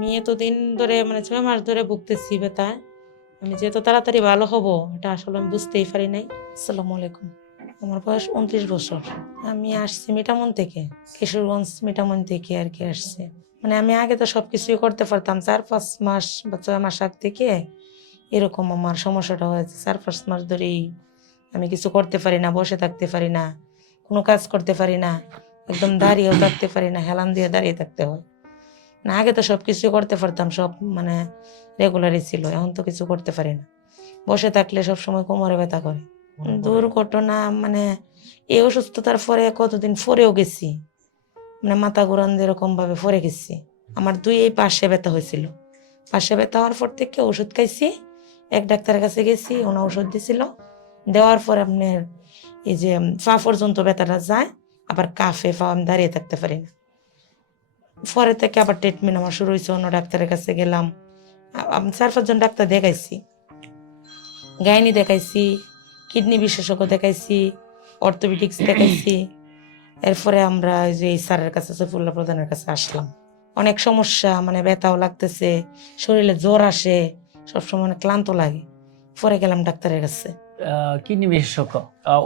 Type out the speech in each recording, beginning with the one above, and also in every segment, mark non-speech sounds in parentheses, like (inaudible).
আমি এতদিন ধরে মানে ছয় মাস ধরে ভুগতেছি ব্যথায় আমি যে এত তাড়াতাড়ি ভালো হব, এটা আসলে আমি বুঝতেই পারি নাই। আসসালামু আলাইকুম। আমার বয়স উনত্রিশ বছর। আমি আসছি মিটামন থেকে, কিশোরগঞ্জ মিটামন থেকে আর কি আসছি। মানে আমি আগে তো সব কিছুই করতে পারতাম। চার পাঁচ মাস বা ছয় মাস আগ থেকে এরকম আমার সমস্যাটা হয়েছে। চার পাঁচ মাস ধরেই আমি কিছু করতে পারি না, বসে থাকতে পারি না, কোনো কাজ করতে পারি না, একদম দাঁড়িয়েও থাকতে পারি না, হেলান দিয়ে দাঁড়িয়ে থাকতে হয়। না আগে তো সব কিছু করতে পারতাম সব মানে রেগুলারই ছিল এখন তো কিছু করতে পারি না। বসে থাকলে সব সময় কোমরে ব্যথা করে। দুর্ঘটনা মানে এই অসুস্থতার পরে কতদিন ফরেও গেছি। মানে মাথা ঘুরান এরকম ভাবে পরে গেছি। আমার দুই এই পাশে ব্যথা হয়েছিল। পাশে ব্যথা হওয়ার পর থেকে ওষুধ খাইছি এক ডাক্তারের কাছে গেছি ওনা ওষুধ দিছিল। দেওয়ার পর আপনার এই যে ফা পর্যন্ত ব্যথাটা যায় আবার কাফে ফা আমি দাঁড়িয়ে থাকতে পারি না। পরে থেকে আবার ট্রিটমেন্ট আমার শুরু হয়েছে অন্য ডাক্তারের কাছে গেলাম। আমি চার পাঁচজন ডাক্তার দেখাইছি। গাইনি দেখাইছি কিডনি বিশেষজ্ঞ দেখাইছি অর্থোপেডিক্স দেখাইছি। এরপরে আমরা ওই যে এই স্যারের কাছে সফুল্লা প্রধানের কাছে আসলাম। অনেক সমস্যা মানে ব্যথাও লাগতেছে শরীরে জ্বর আসে সবসময় অনেক ক্লান্ত লাগে। পরে গেলাম ডাক্তারের কাছে। কিডনি বিশেষজ্ঞ।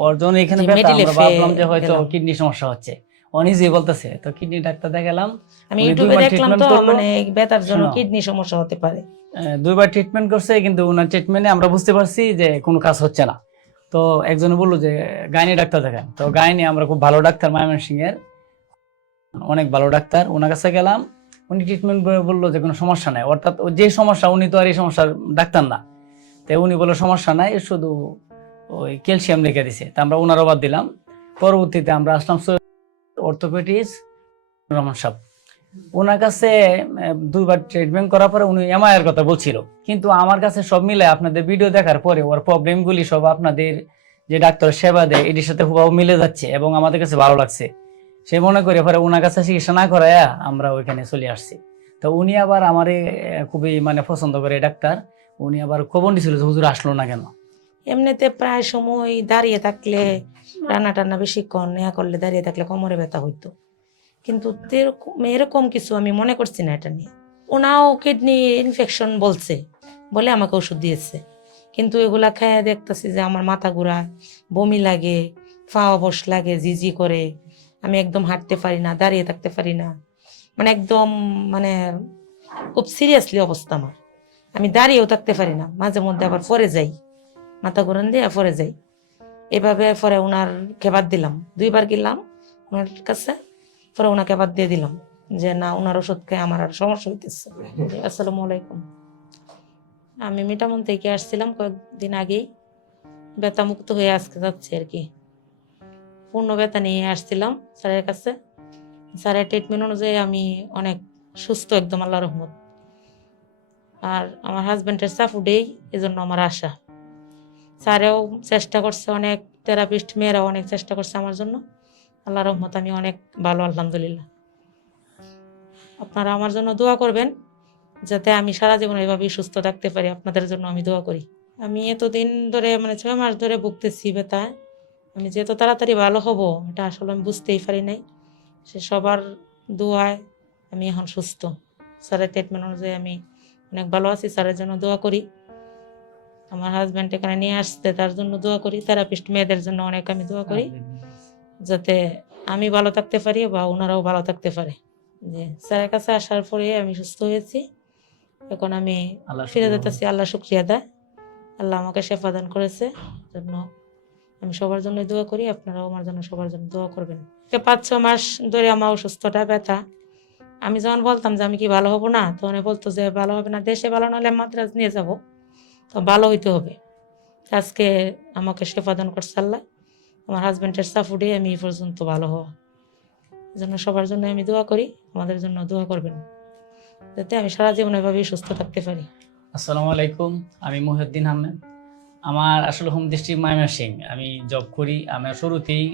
ওর জন্য এখানে ব্যথা, আমরা ভাবলাম যে হয়তো কিডনি সমস্যা হচ্ছে। অনিজি বলতেছে তো কিডনি ডাক্তার দেখালাম। আমি ইউটিউবে দেখলাম তো মানে ব্যথার জন্য কিডনি সমস্যা হতে পারে। দুইবার ট্রিটমেন্ট করছে কিন্তু ওনার ট্রিটমেন্টে আমরা বুঝতে পারছি যে কোনো কাজ হচ্ছে না। তো একজনে বলল যে গাইনি ডাক্তার দেখান। তো গাইনি আমরা খুব ভালো ডাক্তার ময়মনসিং এর অনেক ভালো ডাক্তার ওনার কাছে গেলাম। উনি ট্রিটমেন্ট করে বলল যে কোনো সমস্যা নাই। অর্থাৎ যে সমস্যা উনি তো আর এই সমস্যার ডাক্তার না। তো উনি বলল সমস্যা নাই শুধু ওই ক্যালসিয়াম লিখে দিছে। তা আমরা ওনার বাদ দিলাম। পরবর্তীতে আমরা আসলাম অর্থোপেডিক্স রহমান সাহেব। ওনার কাছে দুইবার ট্রিটমেন্ট করার পরে উনি এমআইয়ের কথা বলছিল। কিন্তু আমার কাছে সব মিলে আপনাদের ভিডিও দেখার পরে ওর প্রবলেমগুলি সব আপনাদের যে ডাক্তার সেবা দেয়, এটির সাথে হুবাহু মিলে যাচ্ছে এবং আমাদের কাছে ভালো লাগছে। সে মনে করে পরে ওনার কাছে চিকিৎসা না করায়া আমরা ওইখানে চলে আসছি। তো উনি আবার আমারে খুবই মানে পছন্দ করে ডাক্তার। উনি আবার খবর দিছিল যে হুজুর আসলো না কেন? এমনিতে প্রায় সময় দাঁড়িয়ে থাকলে রান্না টান্না বেশিক্ষণ নেওয়া করলে দাঁড়িয়ে থাকলে কোমরে ব্যথা হইতো। কিন্তু এরকম কিছু আমি মনে করছি না এটা নিয়ে। ওনাও কিডনি ইনফেকশন বলছে, বলে আমাকে ওষুধ দিয়েছে। কিন্তু এগুলা খেয়ে দেখতেছি যে আমার মাথা ঘুরায় বমি লাগে ফা অবশ লাগে জিজি করে। আমি একদম হাঁটতে পারি না, দাঁড়িয়ে থাকতে পারি না। মানে একদম মানে খুব সিরিয়াসলি অবস্থা আমার। আমি দাঁড়িয়েও থাকতে পারি না, মাঝে মধ্যে আবার পরে যাই। মাথা ঘুরান দিয়ে পরে যাই। এভাবে পরে ওনার খেবার দিলাম। দুইবার গেলাম ওনার কাছে পরে ওনাকে বাদ দিয়ে দিলাম যে, না ওনার ওষুধ খেয়ে আমার আর সমস্যা হইতেছে। আসসালামু আলাইকুম। আমি মিটামন থেকে আসছিলাম কয়েকদিন আগেই। ব্যথা মুক্ত হয়ে আজকে যাচ্ছি আর কি। পূর্ণ ব্যথা নিয়ে আসছিলাম স্যারের কাছে। স্যারের ট্রিটমেন্ট অনুযায়ী আমি অনেক সুস্থ, একদম আল্লাহ রহমত। আর আমার হাজব্যান্ডের সাফুডেই এজন্য আমার আশা। স্যারেও চেষ্টা করছে, অনেক থেরাপিস্ট মেয়েরাও অনেক চেষ্টা করছে আমার জন্য। আল্লাহ রহমত আমি অনেক ভালো, আলহামদুলিল্লাহ। আপনারা আমার জন্য দোয়া করবেন, যাতে আমি সারা জীবন এভাবেই সুস্থ থাকতে পারি। আপনাদের জন্য আমি দোয়া করি। আমি এতদিন ধরে মানে ছয় মাস ধরে ভুগতেছি ব্যথায় আমি যে এত তাড়াতাড়ি ভালো হব, এটা আসলে আমি বুঝতেই পারি নাই। সে সবার দোয়ায় আমি এখন সুস্থ। স্যারের ট্রিটমেন্ট অনুযায়ী আমি অনেক ভালো আছি, স্যারের জন্য দোয়া করি। আমার হাজব্যান্ড এখানে নিয়ে আসতে তার জন্য দোয়া করি থেরাপিস্ট মেয়েদের জন্য অনেক আমি দোয়া করি যাতে আমি ভালো থাকতে পারি বা ওনারাও ভালো থাকতে পারে। যে স্যারের কাছে আসার পরে আমি সুস্থ হয়েছি এখন আমি ফিরে যেতেছি আল্লাহ শুক্রিয়া দেয় আল্লাহ আমাকে শেফা দান করেছে জন্য আমি সবার জন্য দোয়া করি আপনারাও আমার জন্য সবার জন্য দোয়া করবেন। পাঁচ ছ মাস ধরে আমার অসুস্থতা ব্যথা। আমি যখন বলতাম যে আমি কি ভালো হব না তখন বলতো যে ভালো হবে না দেশে ভালো না হলে মাদ্রাজ নিয়ে যাব। তো ভালো হইতে হবে। আজকে আমাকে শেফা দান করছে আল্লাহ। আমার হাজব্যান্ডের সাফুডে আমি এই পর্যন্ত ভালো হওয়া। এই জন্য সবার জন্য আমি দোয়া করি, আমাদের জন্য দোয়া করবেন। যাতে আমি সারা জীবন এভাবেই সুস্থ থাকতে পারি। আসসালামু আলাইকুম, আমি মহিউদ্দিন আহমেদ আমার আসলে হোম ডিস্ট্রিক্ট সিং আমি জব করি আমার শুরুতেই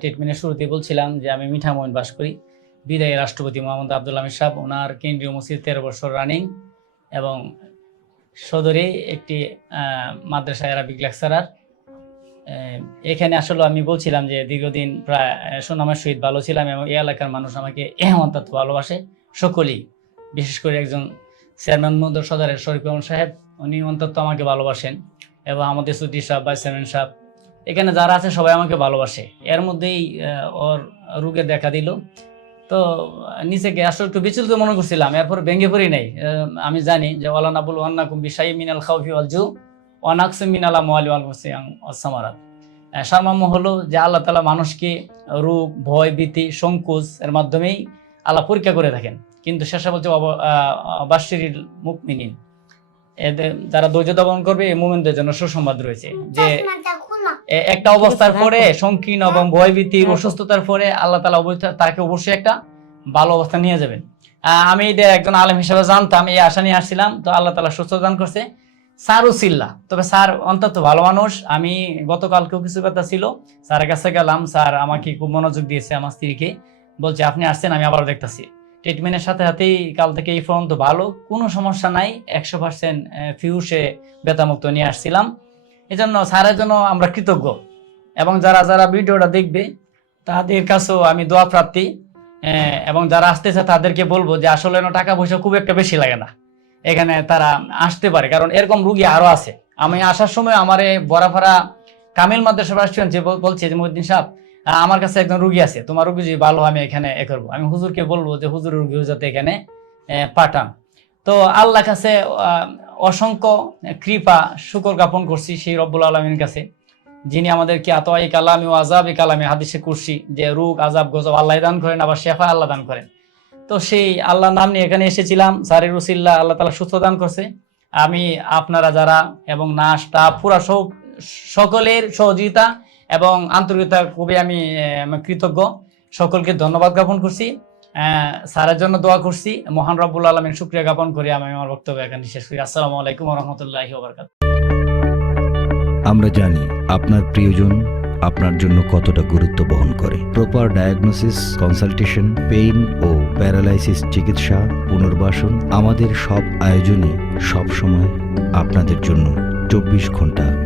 ট্রিটমেন্টের শুরুতেই বলছিলাম যে আমি মিঠামইন বাস করি। বিদায়ী রাষ্ট্রপতি মোহাম্মদ আব্দুল হামিদ সাহেব, ওনার কেন্দ্রীয় মসজিদ তেরো বছর রানিং এবং সদরে একটি মাদ্রাসা অ্যারাবিক লেকচারার এখানে আসলে আমি বলছিলাম যে দীর্ঘদিন প্রায় সুনামের সহিত ভালো ছিলাম এবং এই এলাকার মানুষ আমাকে (coughs) অন্তত ভালোবাসে। সকলেই, বিশেষ করে একজন চেয়ারম্যান মদর সদরের শরীফ সাহেব, উনি অন্তত আমাকে ভালোবাসেন এবং আমাদের সুদী সাহেব, ভাইস চেয়ারম্যান সাহেব, এখানে যারা আছে সবাই আমাকে ভালোবাসে। এর মধ্যেই ওর রোগে দেখা দিল। তো নিচে গ্যাস একটু বিচলিত মনে করছিলাম, এরপর ভেঙে পড়ি নাই। আমি জানি যে ওয়ালানাবুল ওয়ান্নাকুম বিশাই মিনাল খাউফি ওয়াল জু ওয়ানাকসে মিনালা মোয়ালি ওয়াল হুসিয়াং অসামারাত সারমাম্য হলো যে, আল্লাহ তালা মানুষকে রূপ, ভয়, ভীতি, সংকোচ এর মাধ্যমেই আল্লাহ পরীক্ষা করে থাকেন। কিন্তু শেষে বলছে বাসির মুকমিনিন। এদের যারা ধৈর্য দমন করবে এই মুমেন্টের জন্য সুসংবাদ রয়েছে যে একটা অবস্থার পরে সংকীর্ণ এবং ভয়ভীতির অসুস্থতার পরে আল্লাহ তালা অবস্থা তাকে অবশ্যই একটা ভালো অবস্থা নিয়ে যাবেন। আমি এটা একজন আলেম হিসেবে জানতাম এই আশা নিয়ে আসছিলাম তো আল্লাহ তালা সুস্থ দান করছে। স্যারও ছিল্লা তবে স্যার অন্তত ভালো মানুষ। আমি গতকালকেও কিছু কথা ছিল স্যারের কাছে গেলাম স্যার আমাকে খুব মনোযোগ দিয়েছে আমার স্ত্রীকে। বলছে আপনি আসছেন আমি আবারও দেখতেছি। ট্রিটমেন্টের সাথে সাথেই কাল থেকে এই পর্যন্ত ভালো। কোনো সমস্যা নাই, একশো পার্সেন্ট ফিউসে বেতামুক্ত নিয়ে আসছিলাম। এই জন্য স্যারের জন্য আমরা কৃতজ্ঞ। এবং যারা যারা ভিডিওটা দেখবে, তাদের কাছেও আমি দোয়া প্রার্থী। এবং যারা আসতেছে, তাদেরকে বলব যে আসলে টাকা পয়সা খুব একটা বেশি লাগে না। এখানে তারা আসতে পারে। কারণ এরকম রুগী আরও আছে। আমি আসার সময় আমার বরাফারা কামিল মাদ্রাসা স্টুডেন্ট যে বলছে যে মহিউদ্দিন সাহেব আমার কাছে একজন রুগী আছে। তোমার রুগী যদি ভালো, আমি এখানে এ করব। আমি হুজুরকে বলব যে, হুজুর রুগী যাতে এখানে পাঠান। তো আল্লাহ কাছে অসংখ্য কৃপা, শুকর জ্ঞাপন করছি সেই রব্বুল আলমীর কাছে। যিনি আমাদেরকে আত এই কালামি ও আজাব কালামি হাদিসে করছি যে রোগ আজাব গজব আল্লাহ দান করেন, আবার শেফা আল্লাহ দান করেন। তো সেই আল্লাহ নাম নিয়ে এখানে এসেছিলাম। সারি রুসিল্লাহ, আল্লাহ তালা সুস্থ দান করছে। আমি, আপনারা যারা এবং না, স্টাফ, পুরা সকলের সহযোগিতা এবং আন্তরিকতা খুবই আমি কৃতজ্ঞ। সকলকে ধন্যবাদ জ্ঞাপন করছি। আহ, স্যারের জন্য দোয়া করছি। মহান রব্বুল আলমের শুক্রিয়া জ্ঞাপন করে। আমি আমার বক্তব্য এখানে শেষ করি। আসসালামু আলাইকুম রহমতুল্লাহ আমরা জানি আপনার প্রিয়জন আপনার জন্য কতটা গুরুত্ব বহন করে। প্রপার ডায়াগনোসিস কনসালটেশন পেইন ও প্যারালাইসিস চিকিৎসা পুনর্বাসন আমাদের সব আয়োজনই সব সময় আপনাদের জন্য চব্বিশ ঘণ্টা